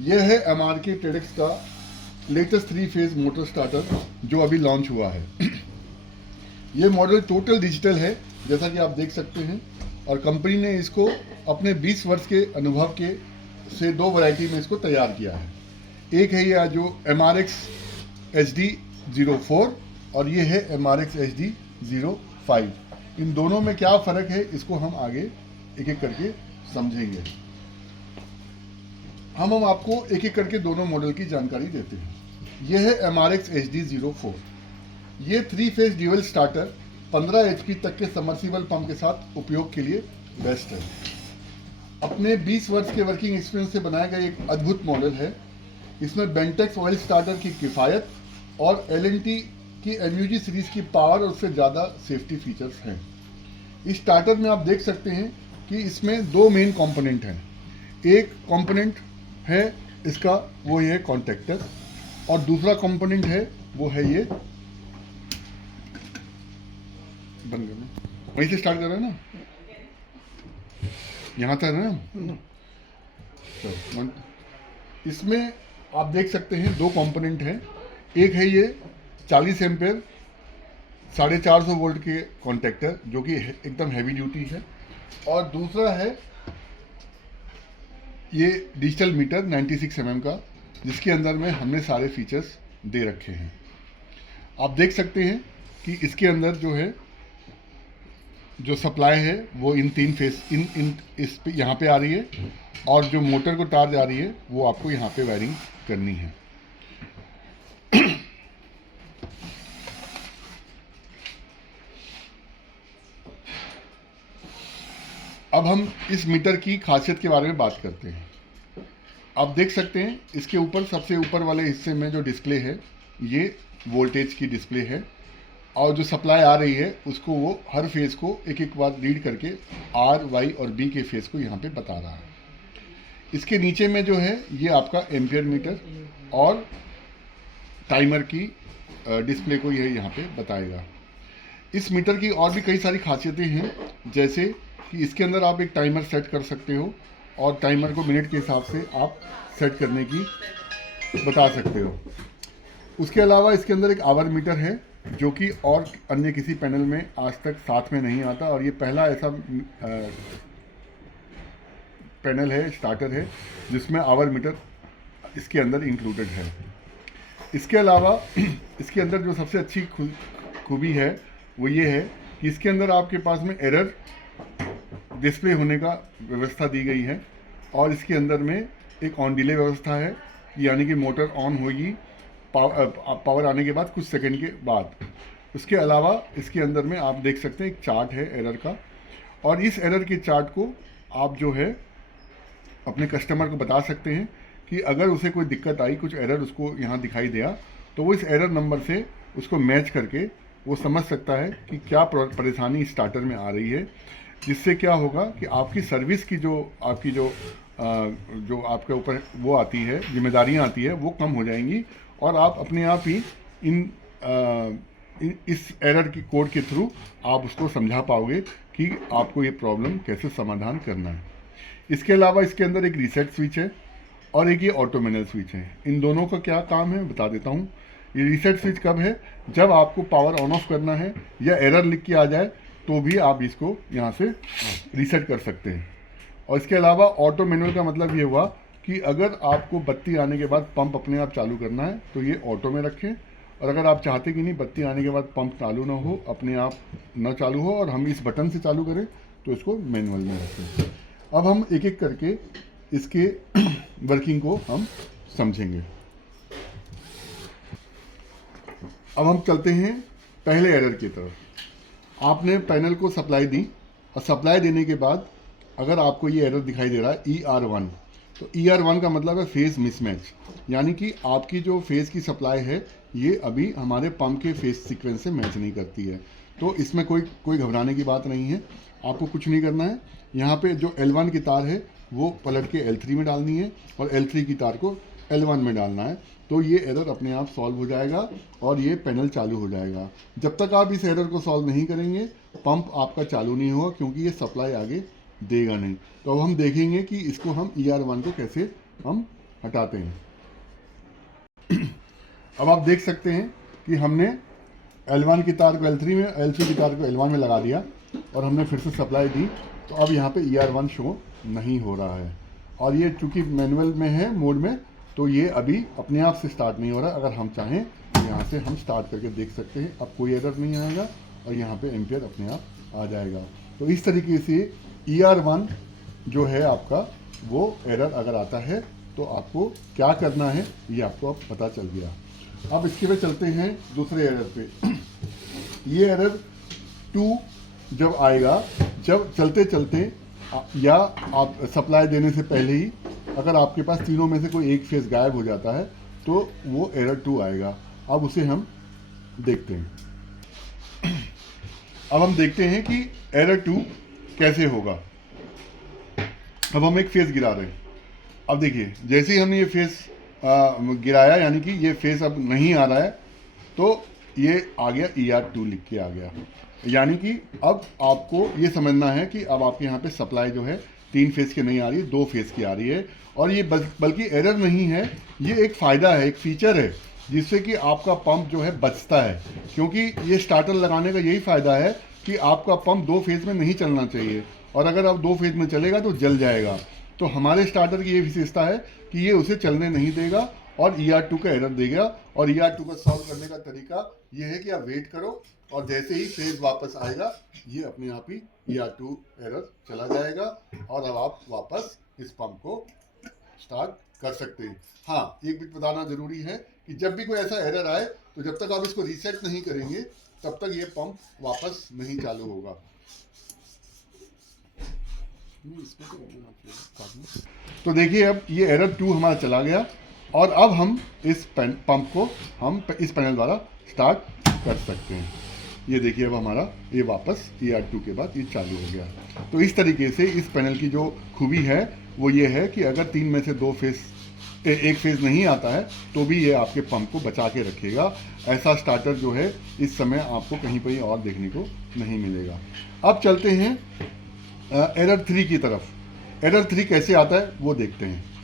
यह है MRK Tradex का लेटेस्ट 3 फेज मोटर स्टार्टर जो अभी लॉन्च हुआ है। ये मॉडल टोटल डिजिटल है जैसा कि आप देख सकते हैं, और कंपनी ने इसको अपने 20 वर्ष के अनुभव के से 2 वैरायटी में इसको तैयार किया है। एक है ये जो MRX HD 04 और ये है MRX HD 05। इन दोनों में क्या फ़र्क है इसको हम आगे एक एक करके समझेंगे। हम आपको एक एक करके दोनों मॉडल की जानकारी देते हैं। यह है MRX HD 04। ये 3 फेज ड्यूअल स्टार्टर 15 HP तक के सबमर्सिबल पंप के साथ उपयोग के लिए बेस्ट है। अपने 20 वर्ष के वर्किंग एक्सपीरियंस से बनाया गया एक अद्भुत मॉडल है। इसमें बेंटेक्स ऑयल स्टार्टर की किफ़ायत और L&T की MUG सीरीज की पावर और उससे ज़्यादा सेफ्टी फीचर्स हैं। इस स्टार्टर में आप देख सकते हैं कि इसमें 2 मेन कंपोनेंट हैं। एक कंपोनेंट है इसका वो ये कॉन्टैक्टर, और दूसरा कंपोनेंट है वो है ये बंद करना। वहीं से स्टार्ट कर रहे हैं ना, यहाँ तक है ना। तो इसमें आप देख सकते हैं 2 कंपोनेंट हैं। एक है ये 40 एम्पेयर 450 वोल्ट के कॉन्टैक्टर जो कि एकदम हैवी ड्यूटी है, और दूसरा है ये डिजिटल मीटर 96 mm का, जिसके अंदर में हमने सारे फीचर्स दे रखे हैं। आप देख सकते हैं कि इसके अंदर जो है जो सप्लाई है वो इन 3 फेस इस पे यहाँ पे आ रही है, और जो मोटर को तार जा रही है वो आपको यहाँ पे वायरिंग करनी है। अब हम इस मीटर की खासियत के बारे में बात करते हैं। आप देख सकते हैं इसके ऊपर सबसे ऊपर वाले हिस्से में जो डिस्प्ले है ये वोल्टेज की डिस्प्ले है, और जो सप्लाई आ रही है उसको वो हर फेज़ को एक एक बार रीड करके R, Y और B के फेज़ को यहाँ पे बता रहा है। इसके नीचे में जो है ये आपका एम्पियर मीटर और टाइमर की डिस्प्ले को ये यहाँ पे बताएगा। इस मीटर की और भी कई सारी खासियतें हैं, जैसे कि इसके अंदर आप एक टाइमर सेट कर सकते हो, और टाइमर को मिनट के हिसाब से आप सेट करने की बता सकते हो। उसके अलावा इसके अंदर एक आवर मीटर है जो कि और अन्य किसी पैनल में आज तक साथ में नहीं आता, और ये पहला ऐसा पैनल है, स्टार्टर है, जिसमें आवर मीटर इसके अंदर इंक्लूडेड है। इसके अलावा इसके अंदर जो सबसे अच्छी खूबी है वो ये है कि इसके अंदर आपके पास में एरर डिस्प्ले होने का व्यवस्था दी गई है, और इसके अंदर में एक ऑन डिले व्यवस्था है, यानी कि मोटर ऑन होगी पावर आने के बाद कुछ सेकंड के बाद। उसके अलावा इसके अंदर में आप देख सकते हैं एक चार्ट है एरर का, और इस एरर के चार्ट को आप जो है अपने कस्टमर को बता सकते हैं कि अगर उसे कोई दिक्कत आई, कुछ एरर उसको यहाँ दिखाई दिया, तो वो इस एरर नंबर से उसको मैच करके वो समझ सकता है कि क्या परेशानी स्टार्टर में आ रही है, जिससे क्या होगा कि आपकी सर्विस की जो आपके ऊपर वो आती है, जिम्मेदारियाँ आती है, वो कम हो जाएंगी, और आप अपने आप ही इस एरर की कोड के थ्रू आप उसको समझा पाओगे कि आपको ये प्रॉब्लम कैसे समाधान करना है। इसके अलावा इसके अंदर एक रीसेट स्विच है और एक ये ऑटो मैनुअल स्विच है। इन दोनों का क्या काम है बता देता हूँ। ये रीसेट स्विच कब है, जब आपको पावर ऑन ऑफ करना है या एरर लिख के आ जाए तो भी आप इसको यहाँ से रीसेट कर सकते हैं। और इसके अलावा ऑटो मैनुअल का मतलब ये हुआ कि अगर आपको बत्ती आने के बाद पंप अपने आप चालू करना है तो ये ऑटो में रखें, और अगर आप चाहते कि नहीं बत्ती आने के बाद पंप चालू ना हो, अपने आप ना चालू हो और हम इस बटन से चालू करें, तो इसको मैनुअल में रखें। अब हम एक एक करके इसके वर्किंग को हम समझेंगे। अब हम चलते हैं पहले एरर की तरफ। आपने पैनल को सप्लाई दी, और सप्लाई देने के बाद अगर आपको ये एरर दिखाई दे रहा है ER1, तो ER1 का मतलब है फेज़ मिसमैच, यानी कि आपकी जो फेज़ की सप्लाई है ये अभी हमारे पंप के फेज़ सीक्वेंस से मैच नहीं करती है। तो इसमें कोई घबराने की बात नहीं है, आपको कुछ नहीं करना है। यहाँ पे जो L1 की तार है वो पलट के L3 में डालनी है, और L3 की तार को L1 में डालना है, तो ये एरर अपने आप सॉल्व हो जाएगा और ये पैनल चालू हो जाएगा। जब तक आप इस एरर को सॉल्व नहीं करेंगे पंप आपका चालू नहीं होगा, क्योंकि ये सप्लाई आगे देगा नहीं। तो अब हम देखेंगे कि इसको हम ER1 को कैसे हम हटाते हैं। अब आप देख सकते हैं कि हमने L1 की तार को L3 में, L3 की तार को L1 में लगा दिया और हमने फिर से सप्लाई दी, तो अब यहाँ पे ER1 शो नहीं हो रहा है। और ये चूँकि मैनुअल में है मोड में, तो ये अभी अपने आप से स्टार्ट नहीं हो रहा। अगर हम चाहें तो यहाँ से हम स्टार्ट करके देख सकते हैं, अब कोई एरर नहीं आएगा और यहाँ पे एम्पियर अपने आप आ जाएगा। तो इस तरीके से ER1 जो है आपका, वो एरर अगर आता है तो आपको क्या करना है ये आपको अब पता चल गया। अब इसके पे चलते हैं दूसरे एरर पे। ये एरर 2 जब आएगा, जब चलते चलते या आप सप्लाई देने से पहले ही अगर आपके पास तीनों में से कोई एक फेस गायब हो जाता है तो वो एरर 2 आएगा। अब उसे हम देखते हैं। अब हम देखते हैं कि एरर 2 कैसे होगा। अब हम एक फेस गिरा रहे हैं। अब देखिए, जैसे ही हमने ये फेस गिराया, यानी कि ये फेस अब नहीं आ रहा है, तो ये आ गया ER2 लिख के आ गया। यानी कि अब आपको ये समझना है कि अब आपके यहाँ पे सप्लाई जो है 3 फेस की नहीं आ रही है, 2 फेस की आ रही है। और ये बल्कि एरर नहीं है, ये एक फ़ायदा है, एक फीचर है, जिससे कि आपका पंप जो है बचता है। क्योंकि ये स्टार्टर लगाने का यही फ़ायदा है कि आपका पंप 2 फेज़ में नहीं चलना चाहिए, और अगर आप 2 फेज़ में चलेगा तो जल जाएगा। तो हमारे स्टार्टर की ये विशेषता है कि ये उसे चलने नहीं देगा और ER2 का एरर देगा। और ER2 का सॉल्व करने का तरीका ये है कि आप वेट करो, और जैसे ही फेज़ वापस आएगा ये अपने आप ही ER2 एरर चला जाएगा, और अब आप वापस इस पंप को स्टार्ट कर सकते हैं। हाँ, एक बिट बताना ज़रूरी है कि जब भी कोई ऐसा एरर आए तो जब तक आप इसको रीसेट नहीं करेंगे तब तक ये पंप वापस नहीं चालू होगा। तो देखिए, अब ये एरर 2 हमारा चला गया, और अब हम इस पंप को हम इस पैनल द्वारा स्टार्ट कर सकते हैं। ये देखिए, अब हमारा ये वापस ER2 के बाद ये चालू हो गया। तो इस तरीके से इस पैनल की जो खूबी है वो ये है कि अगर 3 में से 2 फेस, एक फेज़ नहीं आता है तो भी ये आपके पंप को बचा के रखेगा। ऐसा स्टार्टर जो है इस समय आपको कहीं पर और देखने को नहीं मिलेगा। अब चलते हैं एरर 3 की तरफ। एरर 3 कैसे आता है वो देखते हैं।